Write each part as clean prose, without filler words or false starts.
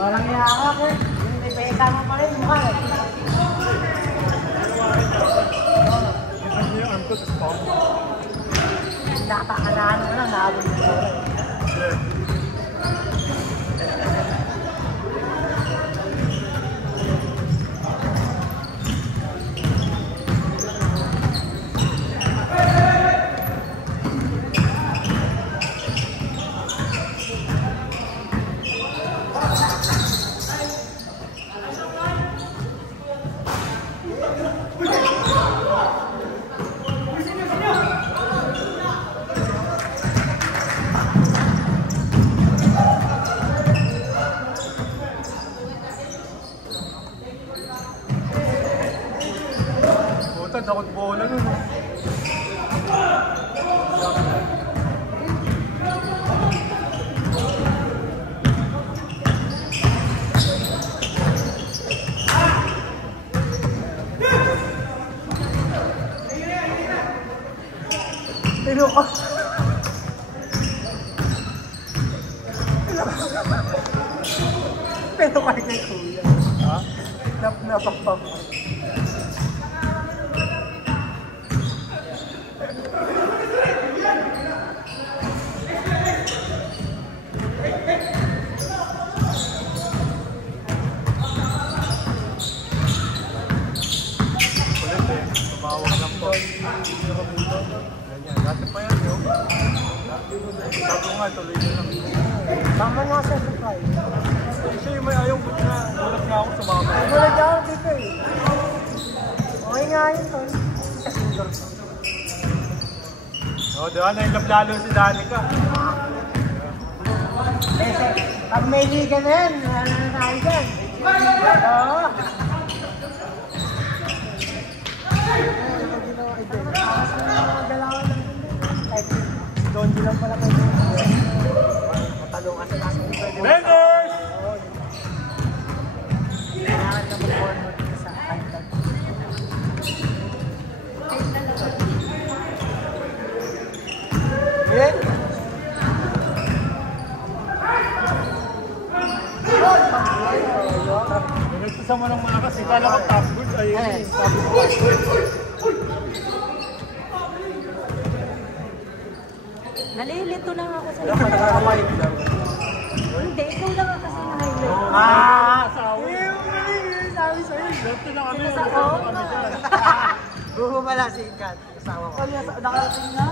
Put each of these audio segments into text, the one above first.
Walang yakak eh. Yung ipeka mo pa rin, mukha eh. Hindi yung arm ko sa spam. Nakakanaan mo lang, naabot mo pa rin. Takot bola nun. Pero ako. Pero kaya kay kuya. Ha? Napapapap. Dati pa yan, yo. Sabi ko nga, tuloy na lang. Tama nga sa surprise. Siya yung may ayaw, buti na gulat nga ako sa mga. Gulat ako dito eh. Okay nga yun, tol. Oo, diba? Nailap lalo si Danica. Pag may liga na yan, ano na tayo dyan? Oo. Donji lang pala kayo. Matalong kasi kasi pwede. Bengals! Kailangan na mag-forward sa high touch. Eh? Nagsasama ng malakas. Ikala ko top goods. Ayun. Sabi ko. Nalilito lang ako sa Dapat nakakamay lang. Hindi, ikaw lang kasi na-highlight. Sabi. Sabi sa'yo. Dito na kami. Oo. Buho pala si Kat. Kasama ko. Nakarating na?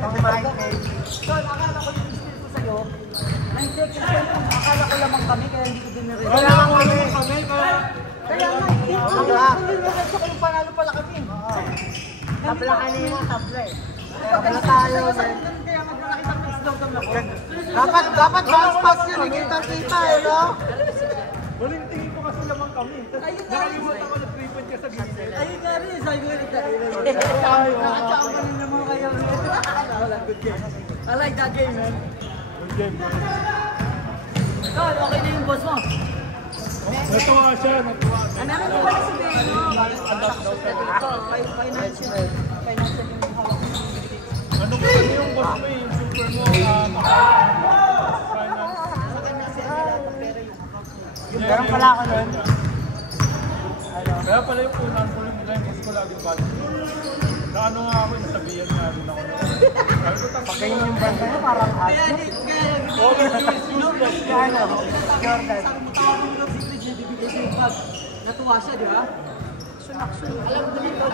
Pang-mic eh. So, akala ko yung skill ko sa'yo. 9 seconds pa yung akala ko lamang kami, kaya hindi ko dinirito. Wala lang kami. Kaya nga, hindi mo ko yung panalo pala kami. Tabla kanina, tabla eh. Tabla tayo. Kaya magkakita ng slogan ako. Dapat pass yun. Kita eh, no? Huling tingin ko kasi lamang kami. Nakalimutan ko na 3 point ka sa gilid. Ayun nga rin, sabi ko rin. Nakachama rin naman kayo. Good game. I like that game, man. Good game. Okay na yung boss mo. Natuwa siya. Natuwa. Meron mo pala si Beno. Financial yung hawak mo. Ano yung boss mo yung super mo? Meron pala ako nun. Kaya pala yung unang ko yung boss ko lagi pa. Na ano nga ako, nasabihan nga rin ako. Pag ganyan yung brand na parang hot. Jordan. Natuwa siya, di ba? Alam ko dito.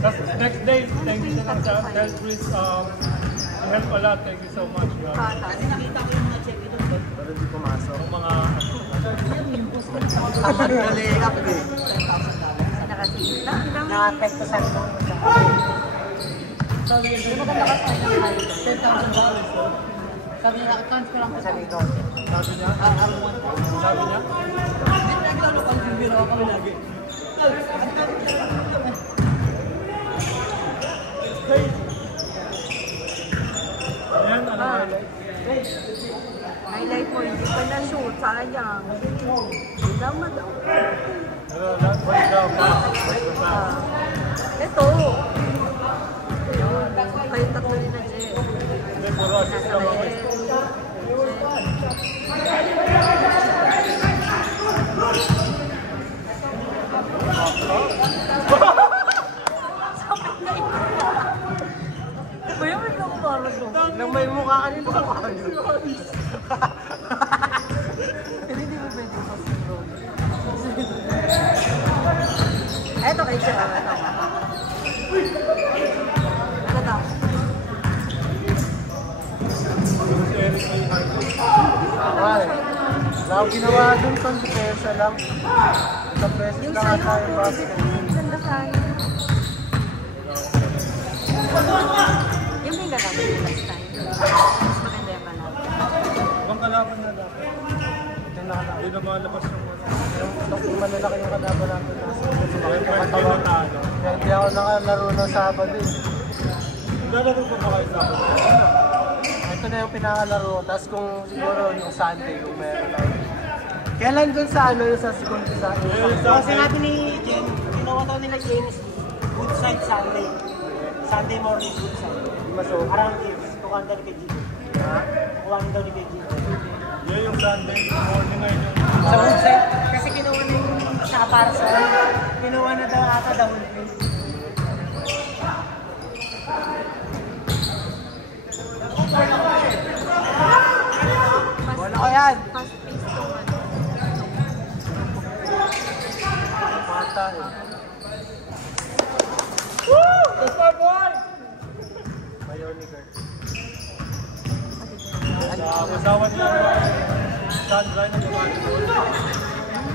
Tapos next day, thank you na lang siya. Dahil please, help a lot. Thank you so much. Kasi nakita ko yung mga check ito. Pero di pumasok. Yung mga... Yung boss mo. Nag-up eh. Nakakita. Na-apekto sa mo. So, yung maganda ka sa $10,000. Sabi niya, transfer lang ko sa likod. Sabi niya? Sabi niya? Hindi naglalo ka ng biro kami lagi. Ayan, ano highlight? Highlight mo, hindi pa na-shoot. Sayang. Tama daw. Pero, wait daw pa. Ito. Kayo tatlo rin na Jay. Hindi, puro assist lang ako. Kanin pa ako. Hindi mo pwede yung fast food roll. Eto kay Sir. Ano daw? Ay, wala akong ginawa dun, 20 pesos lang. Isang pesos Yung lang sa'yo, ata yung basket. yung ganda sa'yo. Yung may galaman yung last time. Mas maganda yung balata. Ibang kalaban na dapat. Ito na kalaban. Hindi na malabas yung Yung malalaki yung kalaban natin nasa Yung part kayo natalo. Kaya hindi ako nakalaro ng Sabado eh. Lalaro pa ba kayo sa Ito na yung pinakalaro. Tapos kung siguro yung Sunday yung meron tayo. Kailan dun sa ano yung sa school sa Kasi natin ni Jen, ginawa daw nila Jen is good side Sunday. Sunday morning, good side. Masok. Around here, tukuhan daw ni kay Jen. Ha? Tukuhan daw ni kay Jen. Yan yung Sunday morning ngayon yung Sa good side, kasi kinuha na yung sa parcel. Kinuha na daw ata the whole place. Wala ko yan. Fast pace to Mata eh. Bionicer. sa kasawa niya. Sandra na gumani doon.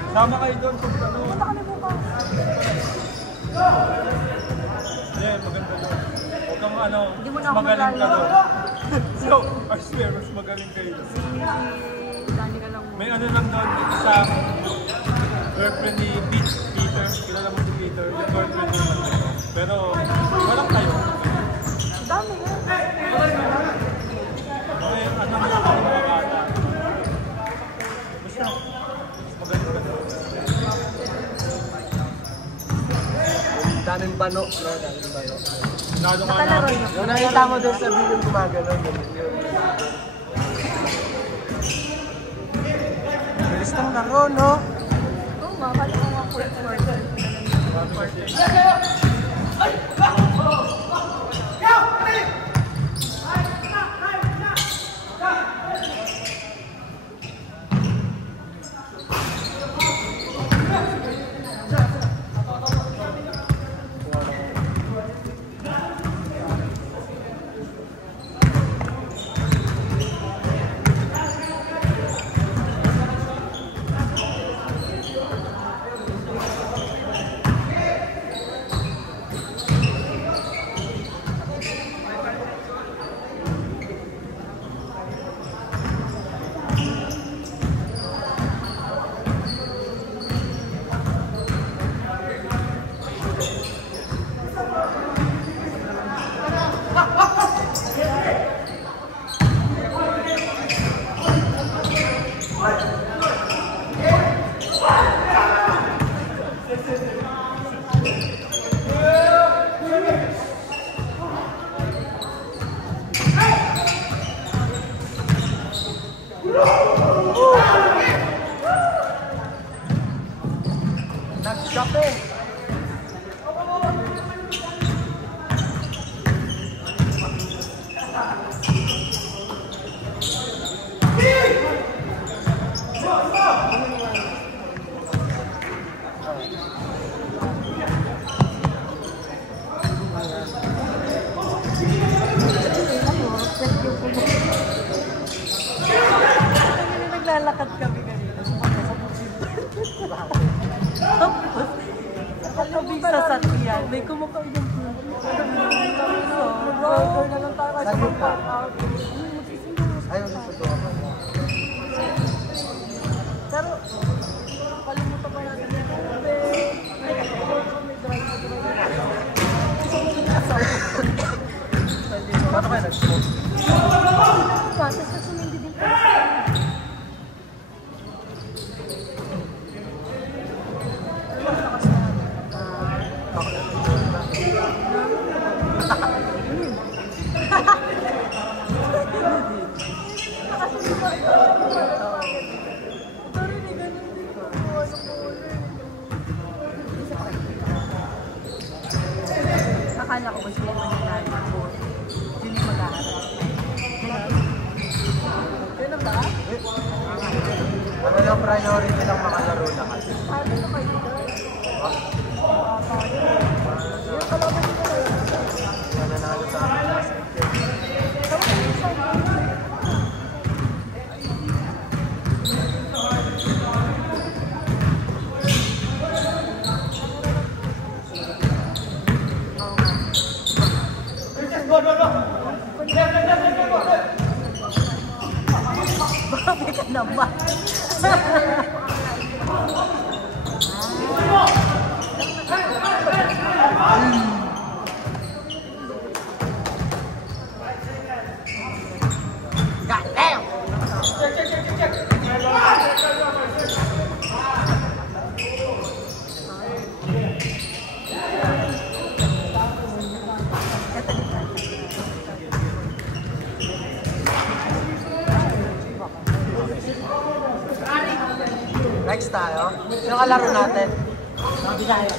Sama kayo doon kung ano. Punta kami bukas. Yeah, maganda doon. Huwag kang ano, Hindi mo na ako magaling ka maglalaro. doon. So, I swear, mas magaling kayo. Si Dani ka lang mo. May ano lang doon, isang girlfriend ni Peter. Kilala mo si Peter, yung girlfriend niya. Pero, walang kayo. Dami nga. Okay, ano mo yung mga bata. Basta, mas magaling ka doon. Daming bano. No, daming bano. Nalo nga Nakalaro namin. niyo. Yung nakita mo doon sa video gumagano. Yun. Bilis ng laro, no? Oo nga, kala ko nga fourth quarter. Nag-shopping. Naglalakad kami kanina. Tapos, nakatabi sa sakyan. May kumakain ng burger na lang tayo kasi Saan ka? mag-out. Ayaw na ito. Pero, kalimutan ko natin yung ube. Paano kayo nag-smoke? Tapos na sumindi din pa. Akala ko kasi yung mananalo ko. Yun yung mag-aaral. priority lang makalaro lahat. Ano na kayo dito? Yung kalaban nila yun. Nananalo sa akin last week. Tapos yung Sunday. Babi ka naman. Next tayo. Sino kalaro natin? Sabi tayo.